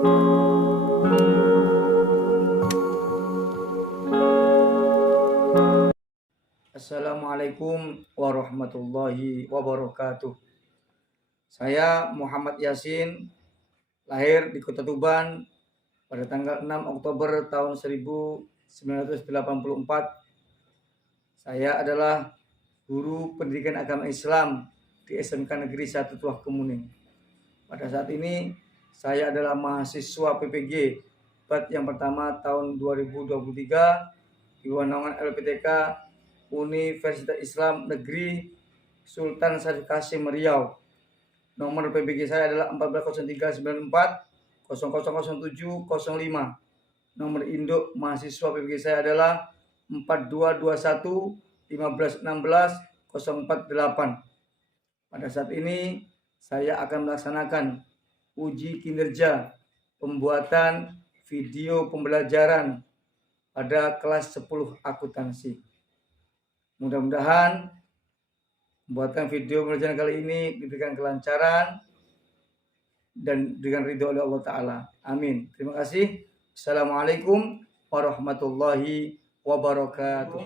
Assalamualaikum warahmatullahi wabarakatuh. Saya Muhammad Yasin, lahir di Kota Tuban pada tanggal 6 Oktober tahun 1984. Saya adalah guru pendidikan agama Islam di SMK Negeri 1 Tuah Kemuning. Pada saat ini saya adalah mahasiswa PPG bat yang pertama tahun 2023 di bawah naungan LPTK Universitas Islam Negeri Sultan Syarif Kasim Riau. Nomor PPG saya adalah 140394 000705. Nomor induk mahasiswa PPG saya adalah 4221 1516 048. Pada saat ini saya akan melaksanakan uji kinerja pembuatan video pembelajaran pada kelas 10 akuntansi. Mudah-mudahan pembuatan video pembelajaran kali ini diberikan kelancaran dan dengan ridho oleh Allah Ta'ala. Amin. Terima kasih. Assalamualaikum warahmatullahi wabarakatuh.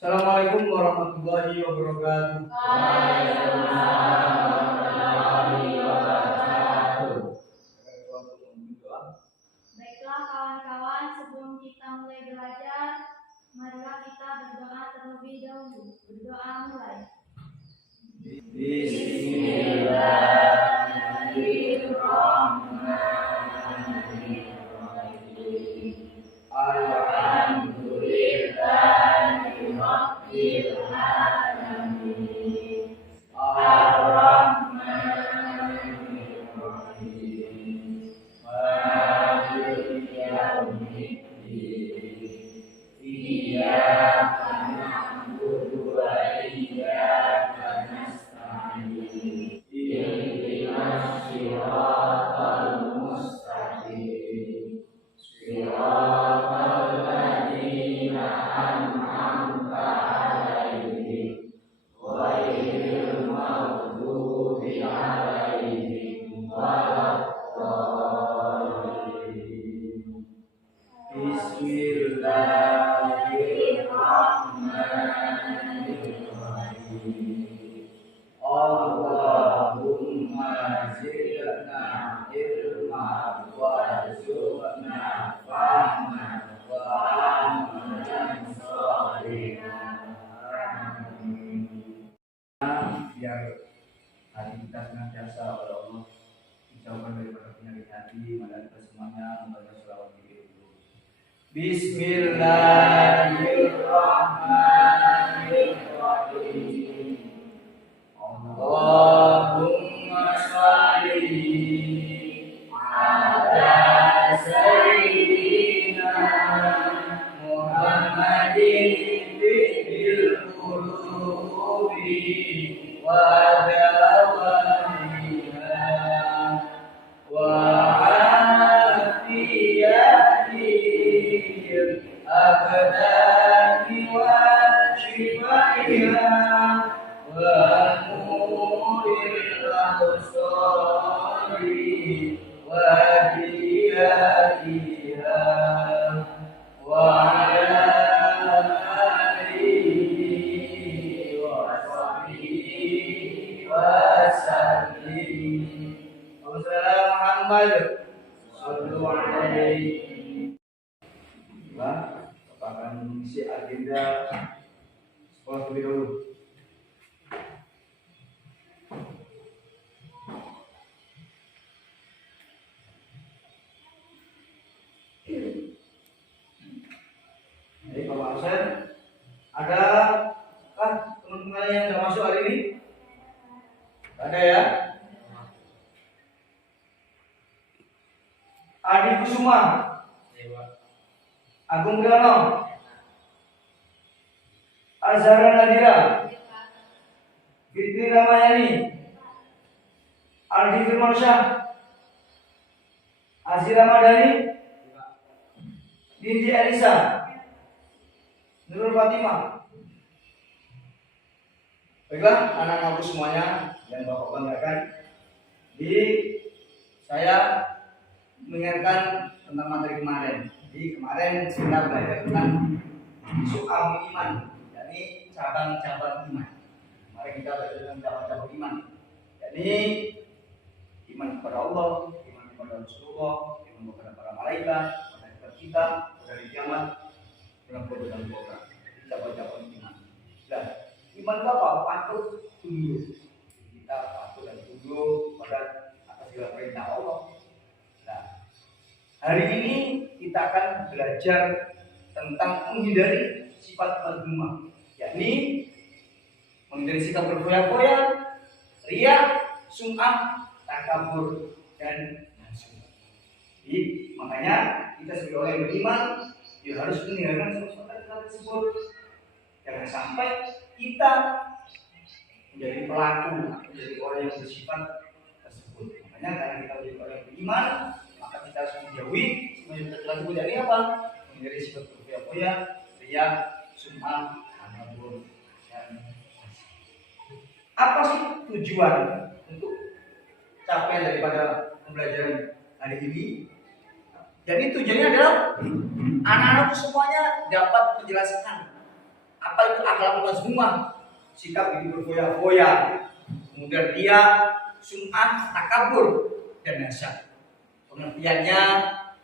Assalamualaikum warahmatullahi wabarakatuh. Baiklah kawan-kawan, sebelum kita mulai belajar, marilah kita berdoa terlebih dahulu. Berdoa mulai. Bismillahirrahmanirrahim. Alhamdulillahirabbil alamin. Ar-Rahmanirrahim. Maliki yaumiddin. Iyyaka na'budu wa iyyaka nasta'in. Ihdinas siratal mustaqim. Siratal ladzina an'amta 'alaihim ghairil maghdubi 'alaihim waladdallin. Bismillahirrahmanirrahim. Allahumma zidna ilman warzuqna fahman wa amalan sholihan. Biar hati kita senantiasa oleh Allah dijauhkan daripada penyakit hati, mari kita semuanya membaca selawat dulu. Bismillahirrahmanirrahim. Allahumma shalli ala sayyidina Muhammadin bil qulubi wa dawaiha wa afiyatil abdani wa shifaiha wa nuril absari wa diyaiha wa ala alihi wa sahbihi wa sallim. Wassalamu Muhammad sallallahu alaihi. Kita akan mengisi agenda sekolah terlebih dahulu. Jadi Bapak absen, adakah teman-teman yang tidak masuk hari ini? Ada ya? Adi Kusuma, Agung Grano, Azhara Nadira, Fitri Ramayani, Aldi Firmansyah, Azira Madani, Dindi Elisa, Nurul Fatimah, Baiklah, anak-anakku semuanya yang Bapak banggakan, jadi saya mengingatkan tentang materi kemarin. Jadi kemarin kita belajar tentang su'amul iman, yakni cabang-cabang iman. Mari kita belajar tentang cabang-cabang iman, yakni iman kepada Allah, iman kepada Rasulullah, iman kepada para malaikat, kepada kita, kepada kiamat, dengan dan program. Cabang-cabang iman. Nah, iman itu apa? Patut tunduk. Kita patut dan tunduk pada atas segala perintah Allah. Nah, hari ini kita akan belajar tentang menghindari sifat mazmumah, yakni menghindari sikap berfoya-foya, riya, sum'ah, takabur, dan nafsu. Jadi makanya kita sebagai orang yang beriman, ya harus meninggalkan sifat tersebut. Jangan sampai kita menjadi pelaku, menjadi orang yang bersifat tersebut. Makanya karena kita menjadi orang yang beriman, maka kita harus menjauhi sifat tersebut. Dari apa? Menghindari sifat berfoya-foya, riya, sum'ah, takabur, dan nafsu. Apa sih tujuan untuk capaian daripada pembelajaran hari ini? Jadi tujuannya adalah anak-anakku semuanya dapat menjelaskan apa itu akhlak mazmumah, sikap hidup berfoya-foya, kemudian dia sum'ah, takabur, dan nasyad. Pengertiannya,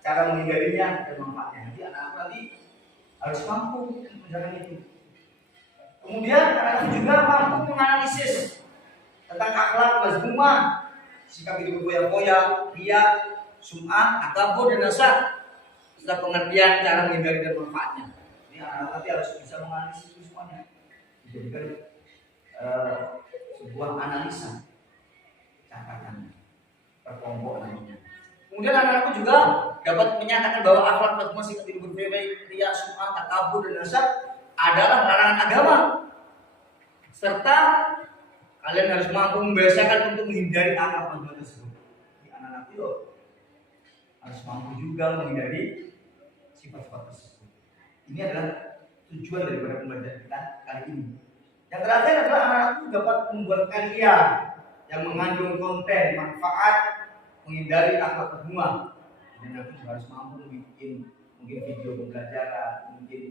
cara menghindarinya, dan manfaatnya. Jadi anak-anak nanti harus mampu menjalankan itu. Kemudian anak-anak juga mampu menganalisis tentang akhlak mazmumah, sikap hidup berfoya-foya, dia sum'ah, takabur, dan nasyad. Setelah pengertian cara menghindari dan manfaatnya. Ini anak-anak nanti harus bisa menganalisis itu semuanya. Dijadikan sebuah analisa catatan perkelompok namanya. Kemudian anak-anakku juga dapat menyatakan bahwa akhlak mazmumah, sikap hidup berfoya-foya, riya, sum'ah, takabur, dan nasyad adalah larangan agama. Serta kalian harus mampu membiasakan untuk menghindari akhlak mazmumah tersebut. Jadi anak-anak itu harus mampu juga menghindari sifat-sifat tersebut. Ini adalah tujuan daripada pembelajaran kita kali ini. Yang terakhir adalah anak-anak itu dapat membuat karya yang mengandung konten manfaat menghindari akhlak mazmumah. Dan anak juga harus mampu membuat mungkin video pembelajaran, mungkin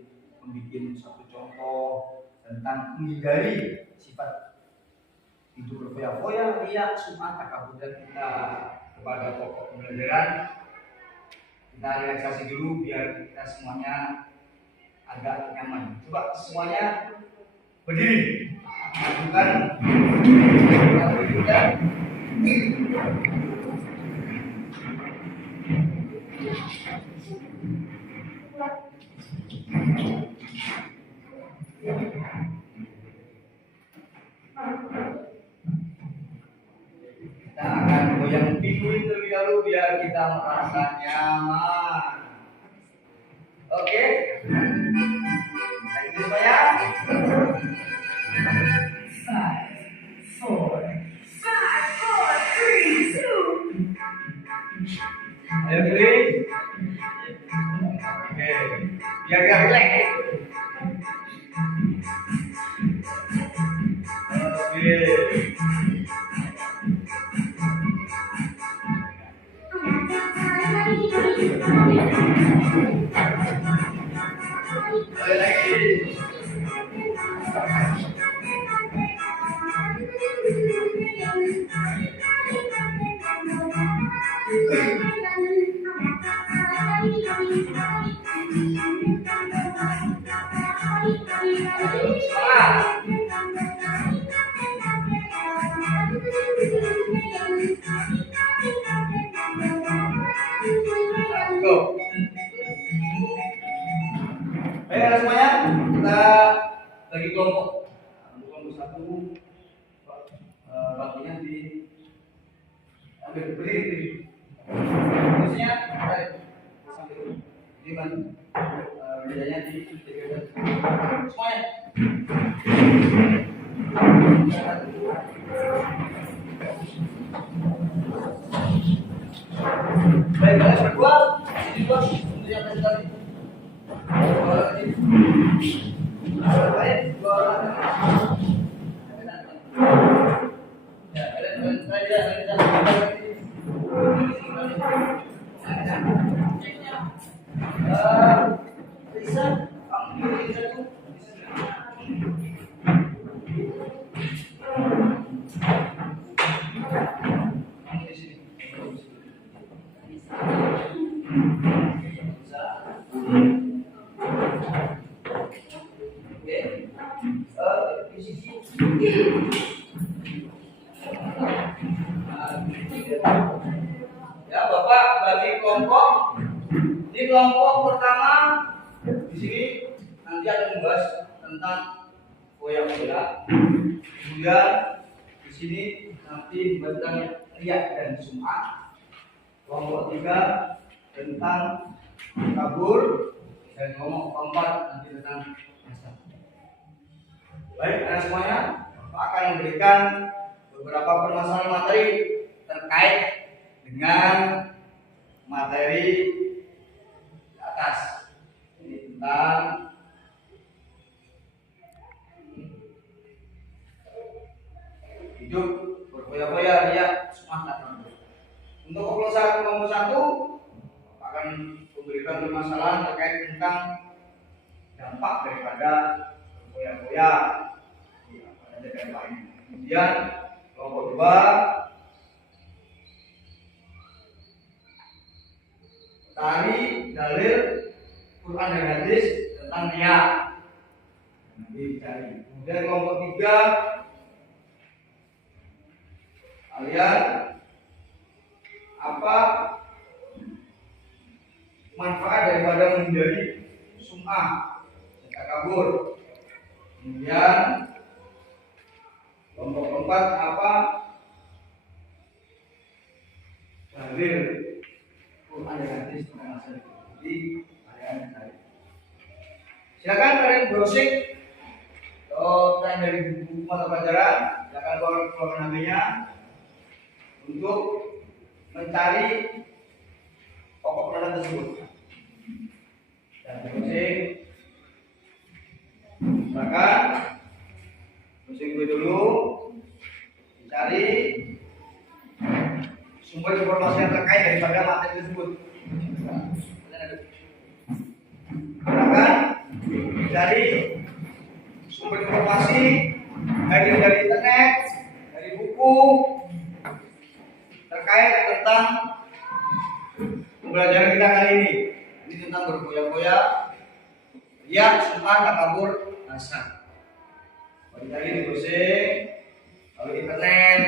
membuat satu contoh tentang menghindari sifat hidup berfoya-foya, riya, sum'ah, takabur, dan kita kepada pokok pembelajaran. Kita relaksasi dulu biar kita semuanya agak nyaman. Coba semuanya berdiri. Lakukan. Kita akan goyang pinggul terlebih dahulu biar kita merasa nyaman. Oke? Lagi supaya 5, 4, 3, 2. Ayo berdiri. Oke. Biar gak relax. Oke. Go. Baik semuanya, kita bagi kelompok. Kelompok satu, waktunya di ambil berdiri. Terusnya, sambil di mana? Bedanya di semuanya. Baik, kalian berdua, di dua, yang tadi. Baik, dua orang. Ya, Bapak bagi kelompok. Di kelompok pertama di sini nanti akan membahas tentang foya-foya. Kemudian di sini nanti tentang riya dan sum'ah. Kelompok 3 tentang kabur, dan kelompok 4 nanti tentang hasad. Baik, anak semuanya, Bapak akan memberikan beberapa permasalahan materi terkait dengan materi di atas. Ini tentang hidup berfoya-foya, riya, sum'ah, dan kabur. Untuk kelompok 1 akan memberikan permasalahan terkait tentang dampak daripada berfoya-foya pada negara lain. Kemudian kelompok 2 cari dalil Quran dan hadis tentang riya. Nanti dicari. Kemudian kelompok 3 kalian apa manfaat daripada menghindari sum'ah dan takabur. Kemudian kelompok 4 apa dalil Quran dan hadis tentang masalah itu. Jadi kalian cari. Silakan kalian browsing atau dari buku mata pelajaran. Silakan keluarkan HP-nya untuk mencari pokok pelajaran tersebut. Dan browsing, silakan browsing dulu, dicari sumber informasi yang terkait daripada materi tersebut. Silakan cari sumber informasi baik dari internet, dari buku terkait tentang pembelajaran kita kali ini. Ini tentang berfoya-foya, riya, sum'ah, takabur, hasad. Bagi cari di browsing, lalu internet.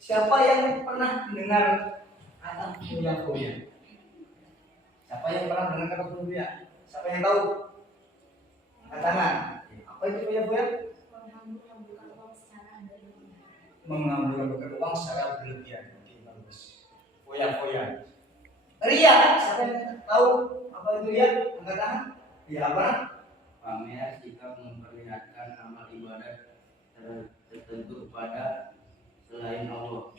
Siapa yang pernah mendengar kata foya-foya? Siapa yang pernah mendengar kata foya-foya? Siapa yang tahu? Angkat tangan. Apa itu foya-foya? Mengambil uang secara berlebihan. Oke, bagus. Foya-foya. Riya, siapa yang tahu apa itu riya? Angkat tangan. Riya apa? Pamer jika memperlihatkan amal ibadah tertentu kepada selain Allah.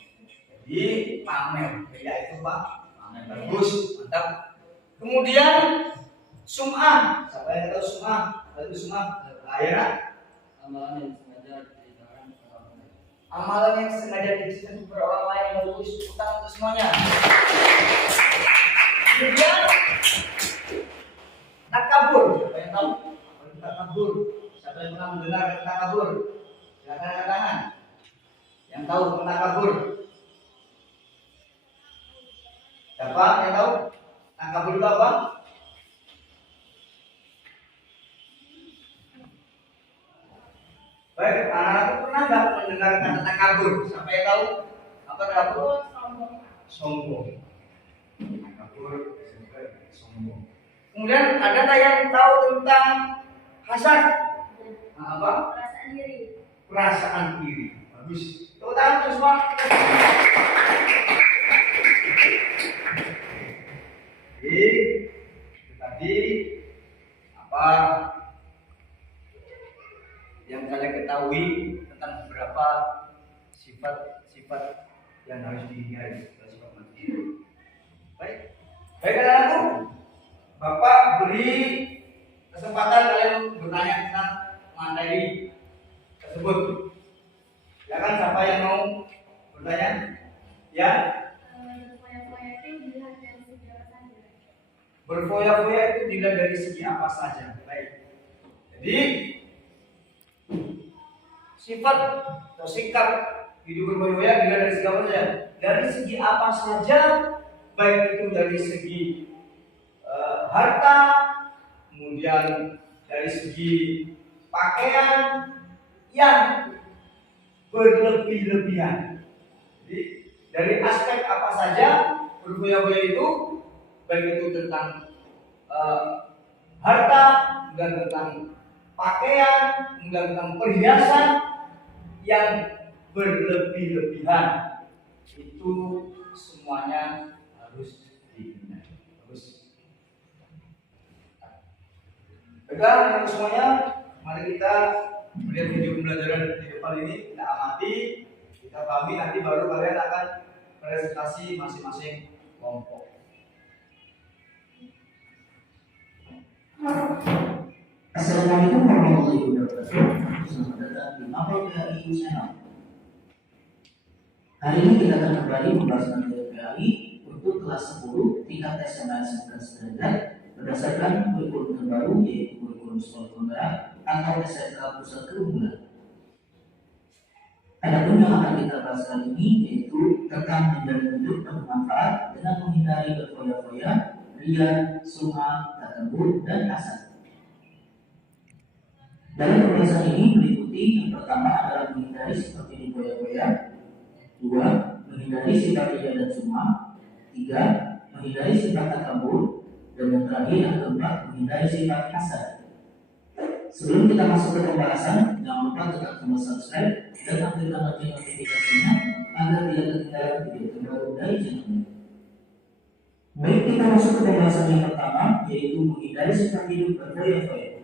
Jadi pamer, riya itu Pak. Pamer bagus, mantap. Kemudian sum'ah. Siapa yang tahu sum'ah? Apa itu sum'ah? Ayana. Amalan yang sengaja diceritakan kepada orang lain. Amalan yang sengaja diceritakan kepada orang lain, bagus, utang untuk semuanya. Kemudian takabur. Siapa yang tahu? Apa itu takabur? Siapa yang pernah mendengar kata takabur? Silakan angkat tangan. Yang tahu tentang takabur? Siapa yang tahu? Takabur itu apa? Baik, anak-anak pernah nggak mendengar kata takabur? Siapa yang tahu? Apa takabur? Sombong. Takabur, sombong. Kemudian ada nggak yang tahu tentang hasad? Apa? Perasaan diri. Perasaan iri. Bagus. Tepuk tangan untuk semua. Jadi, itu tadi apa yang kalian ketahui tentang beberapa sifat-sifat yang harus dihindari dari sifat manusia. Baik, baik anak-anakku, Bapak beri kesempatan kalian bertanya tentang materi tersebut. Silakan siapa yang mau bertanya? Ya. Berfoya-foya itu dilihat dari segi apa saja? Berfoya-foya itu dilihat dari segi apa saja. Baik. Jadi sifat atau sikap hidup berfoya-foya dilihat dari segi apa saja? Dari segi apa saja, baik itu dari segi harta, kemudian dari segi pakaian yang berlebih-lebihan. Jadi dari aspek apa saja berfoya-foya itu, baik itu tentang harta, dan tentang pakaian, dan tentang perhiasan yang berlebih-lebihan, itu semuanya harus dihindari. Baiklah semuanya, mari kita melihat video pembelajaran di depan ini, kita amati, kita pahami, nanti baru kalian akan presentasi masing-masing kelompok. Assalamualaikum warahmatullahi wabarakatuh. Selamat datang di Mapel PHI Channel. Hari ini kita akan kembali membahas materi PHI untuk kelas 10 tingkat SMA SMK sederajat berdasarkan kurikulum terbaru yaitu kurikulum sekolah penggerak atau SMK Pusat Keunggulan. Adapun yang akan kita bahas kali ini yaitu tentang menjalin hidup bermanfaat dengan menghindari berfoya-foya, ria, sum'ah, takabur, dan hasad. Dalam pembahasan ini meliputi yang pertama adalah menghindari sifat ini foya-foya, 2. Menghindari sifat ria dan sum'ah, 3. Menghindari sifat takabur, dan yang terakhir yang keempat menghindari sifat hasad. Sebelum kita masuk ke pembahasan, jangan lupa tekan tombol subscribe dan aktifkan lonceng notifikasinya agar tidak ketinggalan video terbaru dari channel ini. Baik, kita masuk ke pembahasan yang pertama yaitu menghindari sifat hidup berfoya-foya.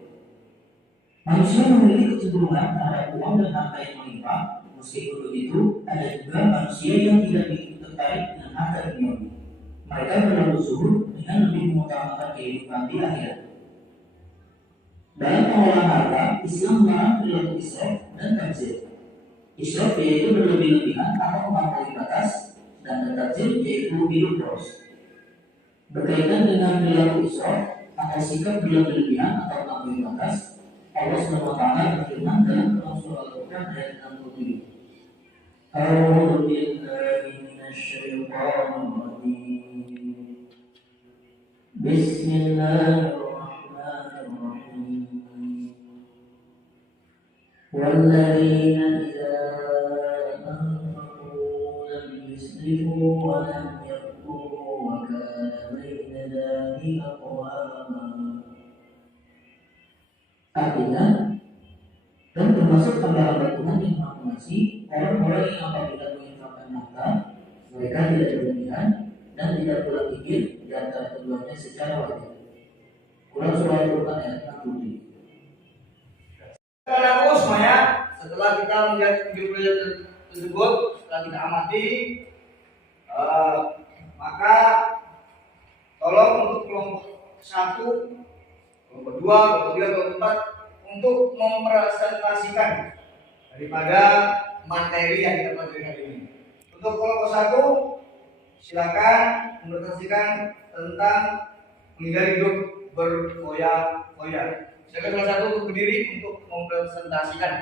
Manusia memiliki kecenderungan terhadap uang dan harta yang melimpah. Meskipun begitu, ada juga manusia yang tidak begitu tertarik dengan harta duniawi. Mereka berlalu zuhud dengan lebih mengutamakan kehidupan di akhirat. Dalam pengelolaan harta, Islam melarang perilaku israf dan tabzir. Israf yaitu berlebih-lebihan atau melampaui batas, dan tabzir yaitu hidup boros. Berkaitan dengan perilaku israf atau sikap berlebih-lebihan atau melampaui batas, Allah SWT berfirman dalam surah Al-Quran ayat 67. A'udzu billahi minasyaitonir rajim. Bismillahirrahmanirrahim. وَالَّذِينَ إِذَا أَنفَقُوا لَمْ يُسْرِفُوا وَلَمْ يَقْتُرُوا وَكَانَ بَيْنَ ذَلِكَ قَوَامًا. Artinya, dan termasuk hamba-hamba Tuhan yang Maha Pengasih, orang-orang yang apabila menginfakkan harta, mereka tidak berlebihan dan tidak pula kikir di antara keduanya secara wajar. Quran surah Al-Quran ayat 60. Karena semuanya, setelah kita melihat video tersebut, setelah kita amati, maka tolong untuk kelompok 1, kelompok 2, kelompok 3, kelompok 4 untuk mempresentasikan daripada materi yang kita pelajari hari ini. Untuk kelompok 1, silakan mempresentasikan tentang menghindari hidup berfoya-foya. Silakan salah satu untuk berdiri untuk mempresentasikan.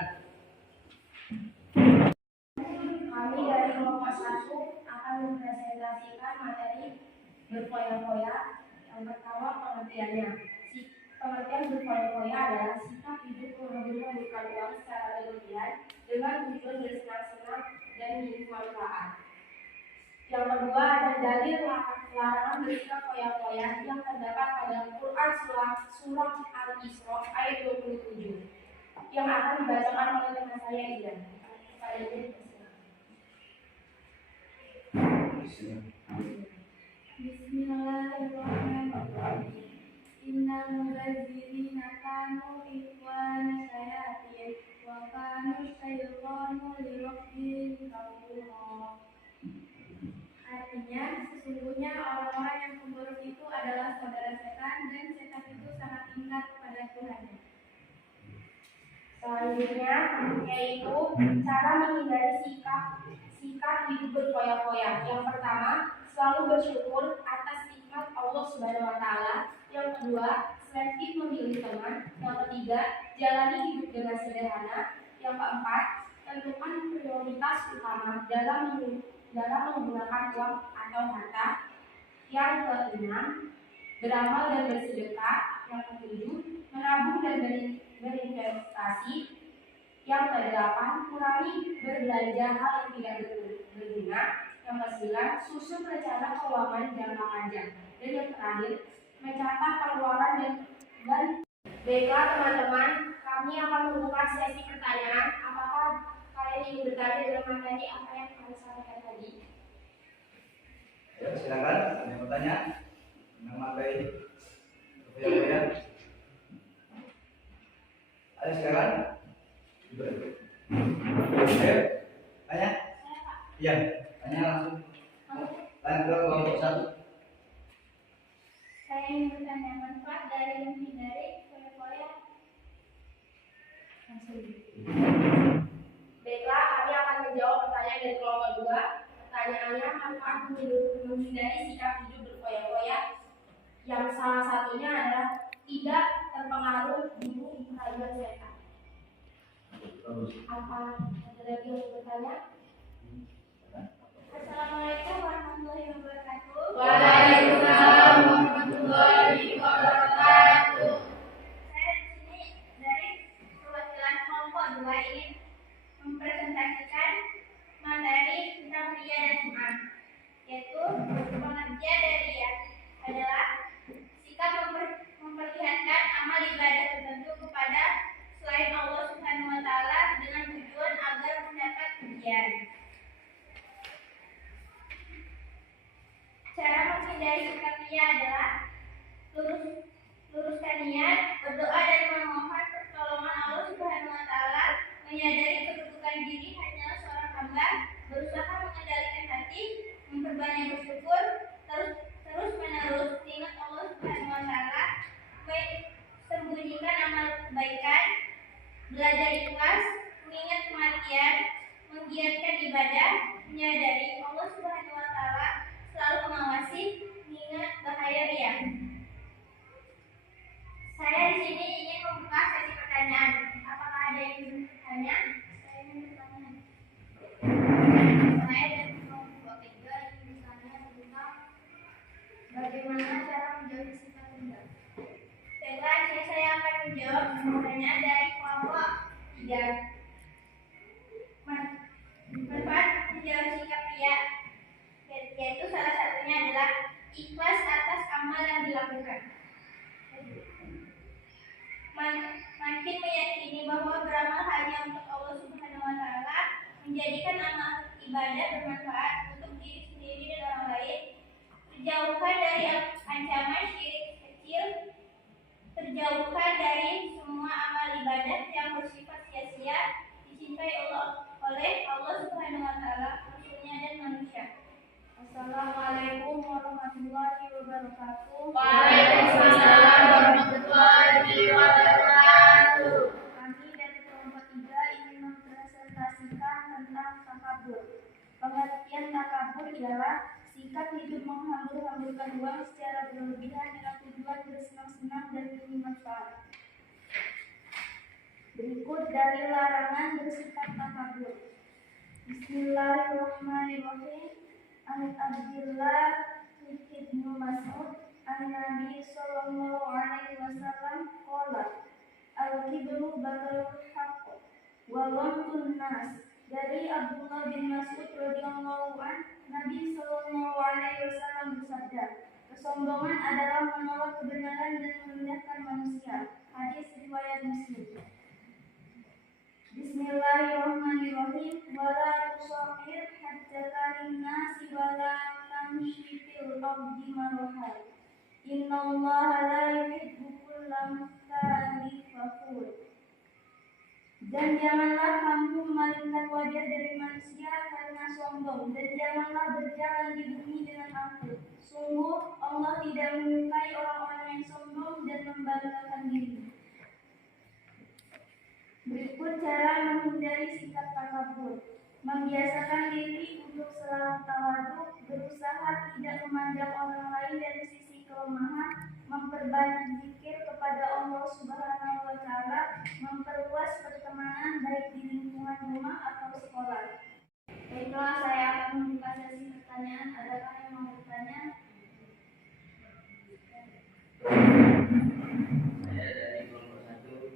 Kami dari kelompok 1 akan mempresentasikan materi berfoya-foya. Yang pertama, pengertiannya. Pengertian berfoya-foya adalah sikap hidup menghabiskan uang secara berlebihan dengan tujuan bersenang-senang dan milik manfaat. Yang kedua, ada dalil larangan bersikap foya-foya yang terdapat pada Quran surah Al-Isra ayat 27 yang akan dibacakan oleh teman saya Idan. Kepada Idan, Bismillahirrahmanirrahim. Innal mubazzirina kanu ikhwana syayatin wa kanu syaitanu lirabbihim kafura. Artinya, sesungguhnya orang-orang yang pemboros itu adalah saudara setan dan setan itu sangat ingat kepada Tuhannya. Selanjutnya, yaitu cara menghindari sikap hidup berfoya-foya. Yang pertama, selalu bersyukur atas nikmat Allah Subhanahu wa Ta'ala. Yang kedua, selektif memilih teman. Yang ketiga, jalani hidup dengan sederhana. Yang keempat, tentukan prioritas utama dalam menggunakan uang atau harta. Yang keenam, beramal dan bersedekah. Yang ketujuh, menabung dan berinvestasi. Yang kedelapan, kurangi berbelanja hal yang tidak berguna. Yang kesembilan, susun rencana keuangan jangka panjang. Dan yang terakhir, mencatat pengeluaran dan baiklah teman-teman, kami akan membuka sesi pertanyaan. Apakah kalian ingin bertanya dengan materi apa yang kami sampaikan tadi? Ayo silakan, ada yang bertanya tentang materi berfoya-foya. Ayo silakan. Ayo, tanya. Iya, tanya langsung. Tanya ke kelompok satu. Saya ingin bertanya manfaat dari menghindari foya-foya. Baiklah, kami akan menjawab pertanyaan dari kelompok 2. Pertanyaannya, manfaat menghindari sikap hidup berfoya-foya. Yang salah satunya adalah tidak terpengaruh dulu keraguan setan. Apa ada lagi yang bertanya? Assalamualaikum warahmatullahi wabarakatuh. Waalaikumsalam warahmatullahi wabarakatuh. Saya di sini dari perwakilan kelompok 2 ingin mempresentasikan materi tentang ria dan iman, yaitu pengertian dari ria adalah sikap memperlihatkan amal ibadah tertentu kepada selain Allah Subhanahu wa Ta'ala dengan tujuan agar mendapat pujian. Cara menghindari sikap ria adalah luruskan niat, berdoa dan memohon pertolongan Allah Subhanahu wa Ta'ala, menyadari kedudukan diri hanyalah seorang hamba, berusaha mengendalikan hati, memperbanyak bersyukur, terus menerus ingat Allah Subhanahu wa Ta'ala, sembunyikan amal kebaikan, belajar ikhlas, mengingat kematian, menggiatkan ibadah, menyadari Allah Subhanahu wa Ta'ala selalu mengawasi, mengingat bahaya ria. Saya di sini ingin membuka sesi pertanyaan. Apakah ada yang ingin bertanya? Saya ingin bertanya. Saya dari kelompok 3 ingin bertanya tentang bagaimana cara menjauhi sikap ria. Baiklah, saya akan menjawab pertanyaan dari kelompok 3. Manfaat menjauhi sikap ria, yaitu salah satunya adalah ikhlas atas amal yang dilakukan. Makin meyakini bahwa beramal hanya untuk Allah Subhanahu wa Ta'ala, menjadikan amal ibadah bermanfaat untuk diri sendiri dan orang lain, terjauhkan dari ancaman syirik kecil, terjauhkan dari semua amal ibadah yang bersifat sia-sia, dicintai oleh Allah Subhanahu wa Ta'ala, Rasulnya dan manusia. Assalamualaikum warahmatullahi wabarakatuh. Waalaikumsalam warahmatullahi wabarakatuh. Kami dari kelompok 3 ingin mempresentasikan tentang takabur. Pengertian takabur ialah sikap hidup menghambur-hamburkan uang secara berlebihan dengan tujuan bersenang-senang dan demi manfaat. Berikut dari larangan bersikap takabur. Bismillahirrahmanirrahim. An Abdillah bin Mas'ud an-Nabi sallallahu alaihi wasallam qala al-kibru batarul haqq wa ghamtun nas. Dari Abdullah bin Mas'ud radhiyallahu an, Nabi sallallahu alaihi wasallam bersabda, kesombongan adalah menolak kebenaran dan merendahkan manusia. Hadis riwayat Muslim. Bismillahirrahmanirrahim. Wala tusahhir hatta linnasi wala tamshi fil ardi maraha. Innallaha la yuhibbu kulla mukhtalin fakhur. Dan janganlah kamu memalingkan wajah dari manusia karena sombong, dan janganlah berjalan di bumi dengan angkuh. Sungguh Allah tidak menyukai orang-orang yang sombong dan membanggakan diri. Berikut cara menghindari sikap takabur. Membiasakan diri untuk selalu tawadhu, berusaha tidak memandang orang lain dari sisi kelemahan, memperbanyak zikir kepada Allah Subhanahu wa Ta'ala, memperluas pertemanan baik di lingkungan rumah atau sekolah. Baiklah, saya akan membuka sesi pertanyaan. Adakah yang mau bertanya? Saya dari kelompok 1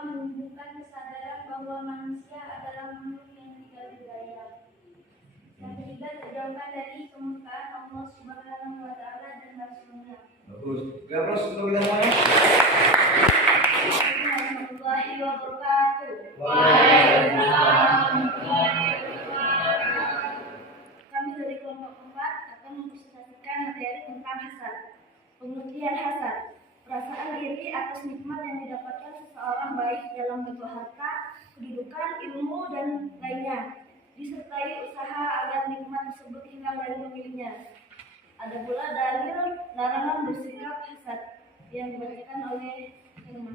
menumbuhkan kesadaran bahwa manusia adalah makhluk yang tidak berdaya. Yang ketiga, terjauhkan dari kemurkaan Allah Subhanahu wa Ta'ala dan Rasulnya. Bagus. Gaplus untuk kita semuanya. Assalamualaikum warahmatullahi wabarakatuh. Waalaikumsalam. Kami dari kelompok 4 akan mempresentasikan materi tentang hasad. Pengertian hasad, perasaan iri atas nikmat yang didapatkan seseorang baik dalam bentuk harta, kedudukan, ilmu, dan lainnya, disertai usaha agar nikmat tersebut hilang dari pemiliknya. Ada pula dalil larangan bersikap hasad yang dibacakan oleh Irma.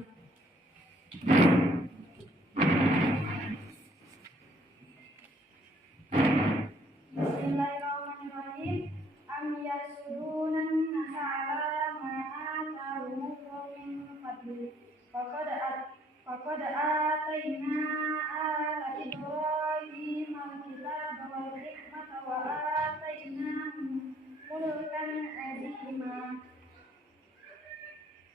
Bismillahirrahmanirrahim. Am yasudunan nasa ala ma atahumullahu min fadli. Faqad atayna ala Ibrahim al-kitaba wal hikmata wa atainahum mulkan azima.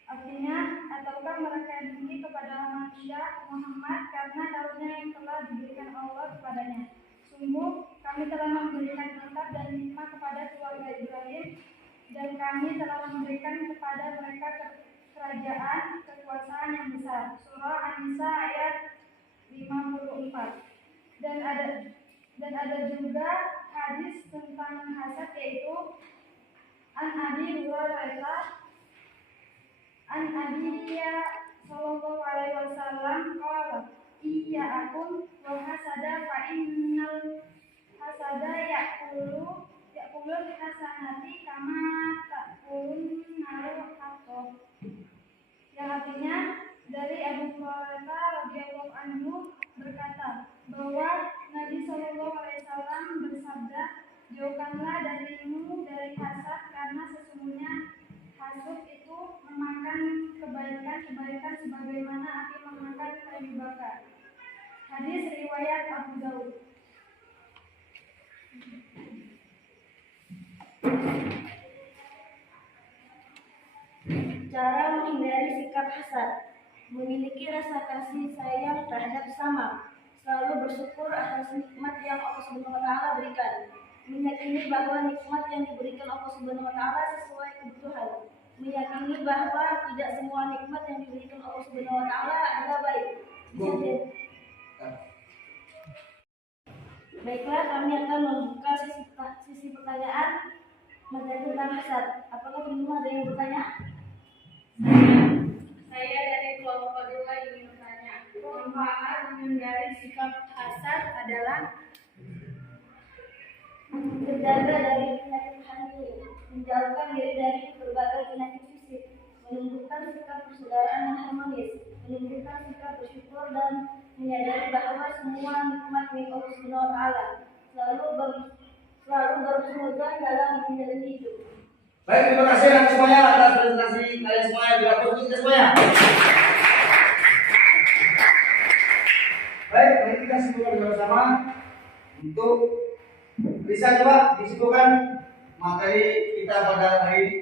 Artinya, ataukah mereka diberi kepada manusia Muhammad karena karunia yang telah diberikan Allah kepadanya. Sungguh, kami telah memberikan kitab dan hikmah kepada keluarga Ibrahim, dan kami telah memberikan kepada mereka kerajaan, kekuasaan yang besar. Surah An-Nisa ayat 54. Dan ada juga hadis tentang hasad, yaitu An Abi Hurairah An Nabiya sallallahu alaihi wasallam qala iya akum wa hasada fa innal hasada yaqulul hasanati kama taqulun naru haqqo. Yang artinya dari Abu Hurairah radhiyallahu anhu berkata bahwa Nabi sallallahu alaihi wasallam bersabda, jauhkanlah darimu dari hasad karena sesungguhnya hasud itu memakan kebaikan sebagaimana api memakan kayu bakar. Hadis riwayat Abu Daud. Cara menghindari sikap hasad: memiliki rasa kasih sayang terhadap sesama, selalu bersyukur atas nikmat yang Allah Subhanahu wa Ta'ala berikan, meyakini bahwa nikmat yang diberikan Allah Subhanahu wa Ta'ala sesuai kebutuhan, meyakini bahwa tidak semua nikmat yang diberikan Allah Subhanahu wa Ta'ala adalah baik. Baiklah, kami akan membuka sisi pertanyaan materi tentang hasad. Apakah teman-teman ada yang bertanya? Saya dari kelompok 2 ingin bertanya. Manfaat menghindari sikap hasad adalah terjaga dari penyakit hati, menjauhkan diri dari berbagai penyakit fisik, menumbuhkan sikap persaudaraan yang harmonis, menumbuhkan sikap bersyukur dan menyadari bahwa semua nikmat milik Allah Subhanahu wa Ta'ala, selalu bersungguh-sungguh dalam menjalani hidup. Baik, terima kasih anak semuanya atas presentasi kalian semuanya. Bila kita semuanya. Baik, mari kita simpulkan bersama untuk bisa coba disimpulkan materi kita pada hari ini.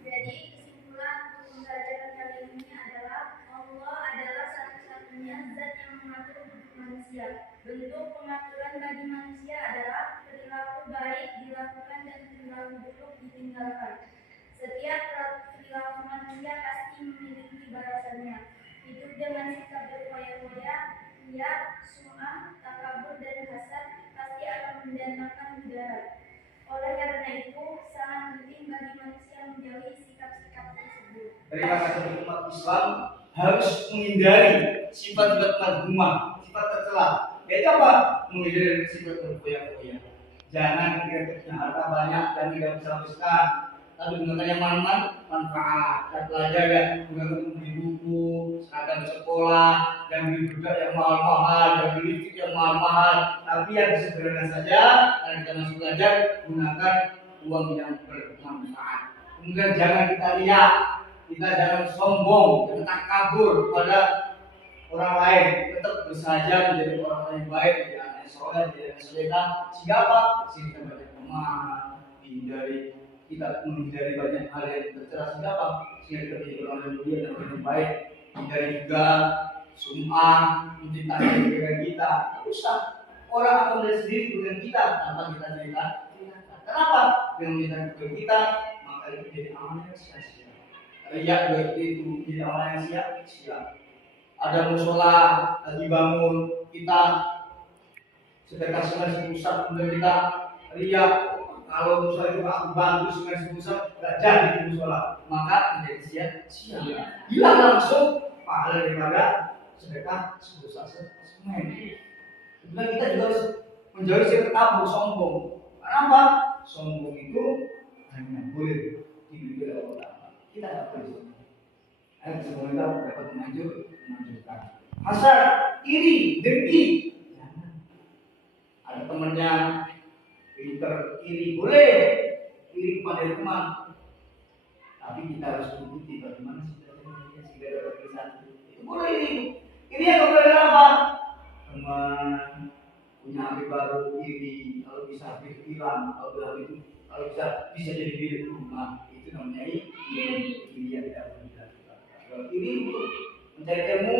Jadi kesimpulan untuk pembelajaran kali ini adalah Allah adalah satu-satunya zat yang mengatur manusia. Bentuk pengaturan bagi manusia adalah perilaku baik dilakukan dan perilaku buruk ditinggalkan. Setiap perilaku manusia pasti memiliki balasannya. Hidup dengan sikap berfoya-foya, riya, sum'ah, takabur, dan hasad pasti akan mendatangkan mudarat. Oleh karena itu, sangat penting bagi manusia menjauhi sikap-sikap tersebut. Terima kasih umat Islam harus menghindari sifat-sifat madhumah, sifat tercela. Yaitu apa? Menghindari sifat berfoya-foya. Jangan kita punya harta banyak dan tidak bisa habiskan, tapi gunakan yang manfaat. Dan belajar ya, gunakan untuk beli buku, seragam sekolah, dan beli budak yang mahal-mahal, dan beli lipstick yang mahal-mahal. Tapi yang sederhana saja, dan kita masih belajar, gunakan uang yang bermanfaat. Kemudian jangan kita lihat, kita jangan sombong, kita kabur pada orang lain, tetap bersahaja menjadi orang yang baik, menjadi anak yang soleh, menjadi anak solehah. Sehingga apa? Sehingga kita banyak teman, kita menghindari banyak hal yang tercela. Sehingga apa? Sehingga kita menjadi orang yang mulia dan orang yang baik. hindari juga sum'ah, mencintai dengan kita. Tidak usah. Orang akan melihat sendiri dengan kita tanpa kita cerita. Kenapa? Dengan mencintai dengan kita, maka itu jadi amal yang sia-sia. Riya itu jadi amal yang sia-sia. Ada musola lagi bangun, kita sedekah sungai pusat kemudian kita riya. Kalau musola itu aku bantu sungai pusat, tidak jadi di musola, maka menjadi sia-sia. Hilang langsung pahala daripada sedekah sebesar sungai. Kemudian kita juga harus menjauhi sikap tabur sombong. Kenapa? Sombong itu hanya boleh dimiliki oleh Allah. Kita tidak boleh sombong. Semoga dapat menganjurkan. Hasad, iri, dengki. Ada temannya pinter, iri boleh, iri kepada teman. Tapi kita harus mengikuti bagaimana situasinya sehingga dapat bersatu. Itu boleh iri. Iri yang kepada apa? Teman punya HP baru iri, kalau bisa HP hilang, kalau bisa jadi milik rumah, itu namanya iri yang tidak boleh dilakukan. Kalau iri untuk mencari ilmu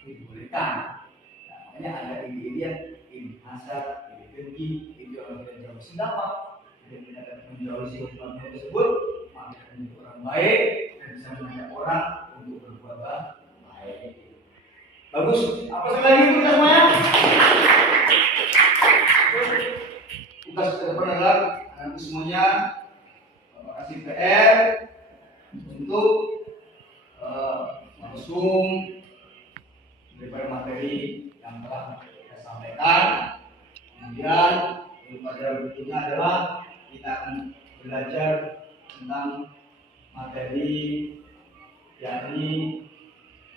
dibolehkan. Nah, makanya ada iri yang iri hasad, iri dengki, iri orang yang jauh sedapa. Jadi kita akan menjauhi sifat tersebut, maka menjadi orang baik dan bisa mengajak orang untuk berbuat baik. Bagus. Apa lagi tugas semuanya? Tugas ke depan adalah anak semuanya kasih PR untuk mengusung daripada materi yang telah kita sampaikan. Kemudian pada berikutnya adalah kita akan belajar tentang materi yakni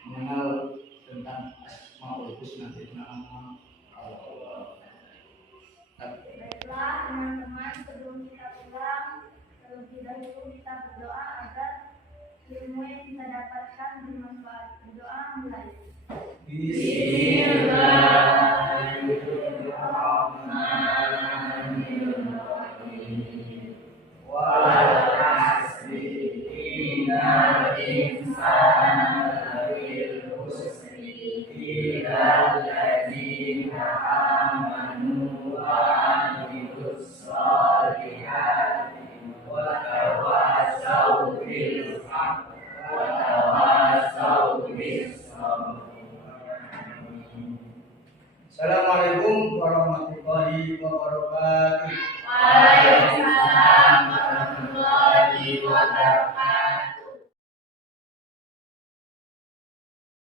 mengenal tentang Asmaul Husna, nama Allah. Baiklah teman-teman, sebelum kita pulang, terlebih dahulu kita berdoa agar ilmu yang kita dapatkan bermanfaat. Berdoa mulai. Bismillahirrahmanirrahim. Wal asri innal insana lafi khusr illa allazina amanu wa amilus solihati wa tawassaw bil haqq wa tawassaw bis sabr. Assalamualaikum warahmatullahi wabarakatuh. Waalaikumsalam.